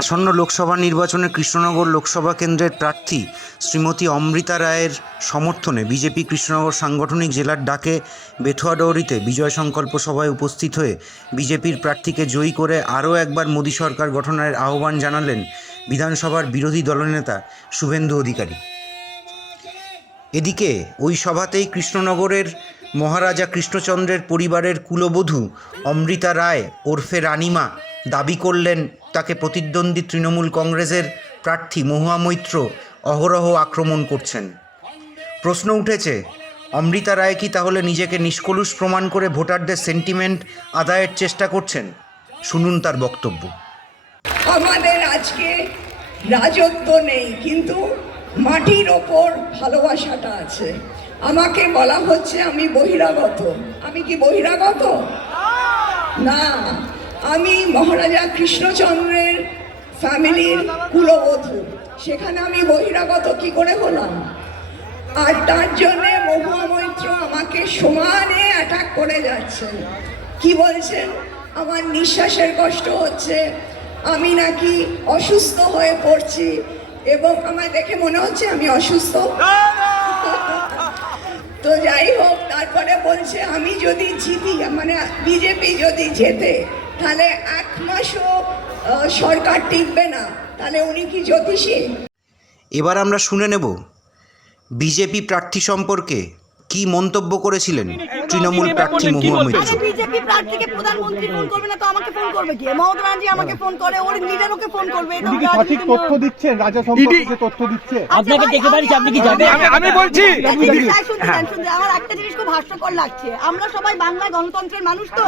আসন্ন লোকসভা নির্বাচনে কৃষ্ণনগর লোকসভা কেন্দ্রের প্রার্থী শ্রীমতী অমৃতা রায়ের সমর্থনে বিজেপি কৃষ্ণনগর সাংগঠনিক জেলার ডাকে বেথুয়াডৌরিতে বিজয় সংকল্প সভায় উপস্থিত হয়ে বিজেপির প্রার্থীকে জয়ী করে আরও একবার মোদী সরকার গঠনের আহ্বান জানালেন বিধানসভার বিরোধী দলনেতা শুভেন্দু অধিকারী। এদিকে ওই সভাতেই কৃষ্ণনগরের মহারাজা কৃষ্ণচন্দ্রের পরিবারের কুলবধূ অমৃতা রায় ওরফে রানিমা দাবি করলেন তাকে প্রতিদ্বন্দ্বী তৃণমূল কংগ্রেসের প্রার্থী মহুয়া মৈত্র অহরহ আক্রমণ করছেন। প্রশ্ন উঠেছে, অমৃতা রায় কি তাহলে নিজেকে নিষ্কলুষ প্রমাণ করে ভোটারদের সেন্টিমেন্ট আদায়ের চেষ্টা করছেন? শুনুন তার বক্তব্য। আমাদের আজকে রাজত্ব নেই, কিন্তু মাটির ওপর ভালোবাসাটা আছে। আমাকে বলা হচ্ছে আমি বহিরাগত। আমি কি বহিরাগত? না, আমি মহারাজা কৃষ্ণচন্দ্রের ফ্যামিলির কুলবধূ। সেখানে আমি বহিরাগত কি করে হলাম? আর তার জন্যে মহুয়া মৈত্র আমাকে সমানে অ্যাটাক করে যাচ্ছেন। কি বলছেন? আমার নিঃশ্বাসের কষ্ট হচ্ছে, আমি নাকি অসুস্থ হয়ে পড়ছি, এবং আমায় দেখে মনে হচ্ছে আমি অসুস্থ। তো যাই হোক, তারপরে বলছে আমি যদি জিতি, মানে বিজেপি যদি জেতে, তাহলে 1 মাসও সরকার টিকবে না। তাহলে উনি কি জ্যোতিষী? এবার আমরা শুনে নেব বিজেপি প্রার্থী সম্পর্কে কি মন্তব্য করেছিলেন তৃণমূল প্রার্থী মহুয়া মৈত্র। বিজেপি প্রার্থীকে প্রধানমন্ত্রী ফোন করবে না তো আমাকে ফোন করবে কি? মমতা ব্যানার্জি আমাকে ফোন করে, ওর লিডারকে ফোন করবে। সঠিক তথ্য দিচ্ছেন, রাজা সম্পর্কে তথ্য দিচ্ছে। আপনাকে দেখে পারিস, আপনি কি জানেন? আমি বলছি আমার একটা জিনিস খুব হাস্যকর লাগছে। আমরা সবাই বাংলার গণতন্ত্রের মানুষ, তো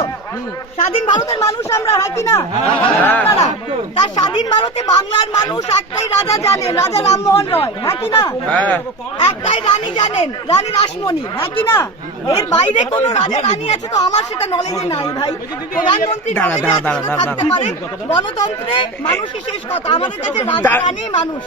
স্বাধীন ভারতের মানুষ আমরা, হ্যাঁ কি না? তার স্বাধীন ভারতে বাংলার মানুষ একটাই রাজা জানেন, রাজা রামমোহন রয়, হ্যাঁ কি না? একটাই রানী জানেন, রানী রাসমণি, হ্যাঁ কি না? এর বাইরে কোনো রাজা রানী আছে তো আমার সেটা নলেজে নাই ভাই। প্রধানমন্ত্রী থাকতে পারে, গণতন্ত্রে মানুষই শেষ কথা। আমাদের কাছে রাজা রানী মানুষ।